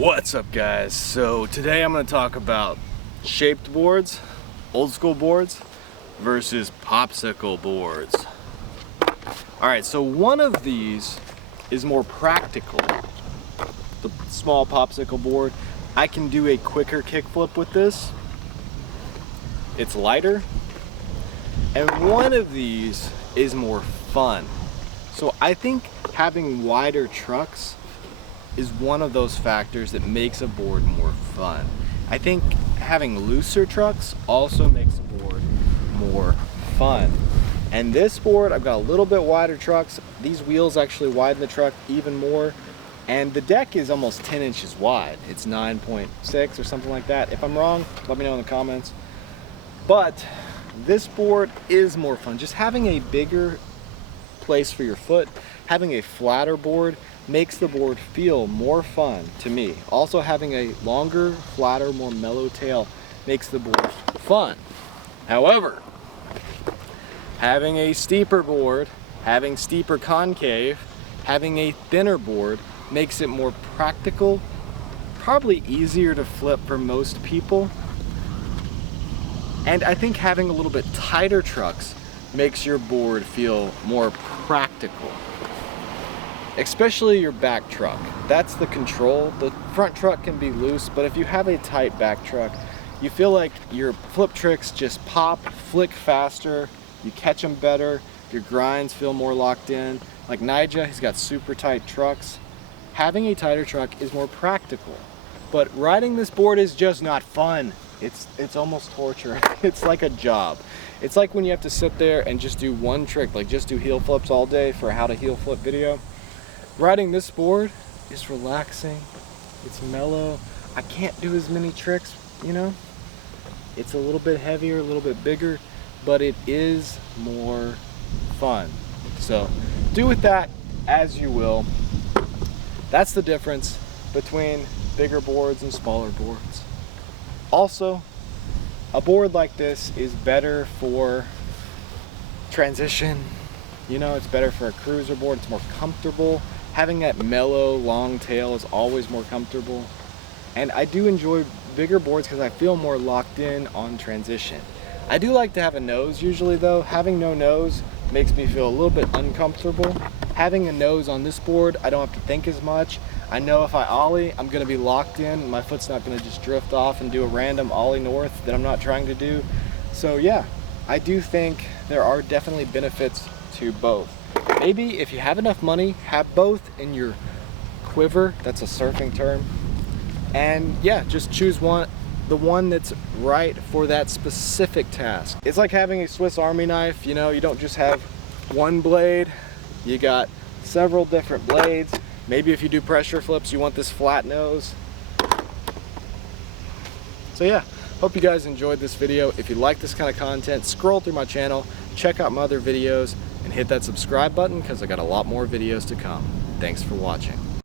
What's up, guys? So today I'm going to talk about shaped boards, old school boards versus popsicle boards. Alright, so one of these is more practical. The small popsicle board, I can do a quicker kickflip with this. It's lighter. And one of these is more fun. So I think having wider trucks is one of those factors that makes a board more fun. I think having looser trucks also makes a board more fun. And this board, I've got a little bit wider trucks. These wheels actually widen the truck even more. And the deck is almost 10 inches wide. It's 9.6 or something like that. If I'm wrong, let me know in the comments. But this board is more fun. Just having a bigger place for your foot, having a flatter board makes the board feel more fun to me. Also, having a longer, flatter, more mellow tail makes the board fun. However, having a steeper board, having steeper concave, having a thinner board makes it more practical, probably easier to flip for most people. And I think having a little bit tighter trucks makes your board feel more practical. Especially your back truck. That's the control. The front truck can be loose, but if you have a tight back truck, you feel like your flip tricks just pop, flick faster, you catch them better, your grinds feel more locked in. Like Nija, he's got super tight trucks. Having a tighter truck is more practical, but riding this board is just not fun. It's almost torture. It's like a job. It's like when you have to sit there and just do one trick, like just do heel flips all day for a how to heel flip video. Riding this board is relaxing, it's mellow. I can't do as many tricks, you know? It's a little bit heavier, a little bit bigger, but it is more fun. So do with that as you will. That's the difference between bigger boards and smaller boards. Also, a board like this is better for transition. You know, it's better for a cruiser board, it's more comfortable. Having that mellow, long tail is always more comfortable. And I do enjoy bigger boards because I feel more locked in on transition. I do like to have a nose usually though. Having no nose makes me feel a little bit uncomfortable. Having a nose on this board, I don't have to think as much. I know if I ollie, I'm gonna be locked in. My foot's not gonna just drift off and do a random ollie north that I'm not trying to do. So yeah, I do think there are definitely benefits to both. Maybe if you have enough money, have both in your quiver. That's a surfing term. And yeah, just choose one, the one that's right for that specific task. It's like having a Swiss Army knife. You know, you don't just have one blade, you got several different blades. Maybe if you do pressure flips, you want this flat nose. So yeah, hope you guys enjoyed this video. If you like this kind of content, scroll through my channel, check out my other videos, and hit that subscribe button because I got a lot more videos to come. Thanks for watching.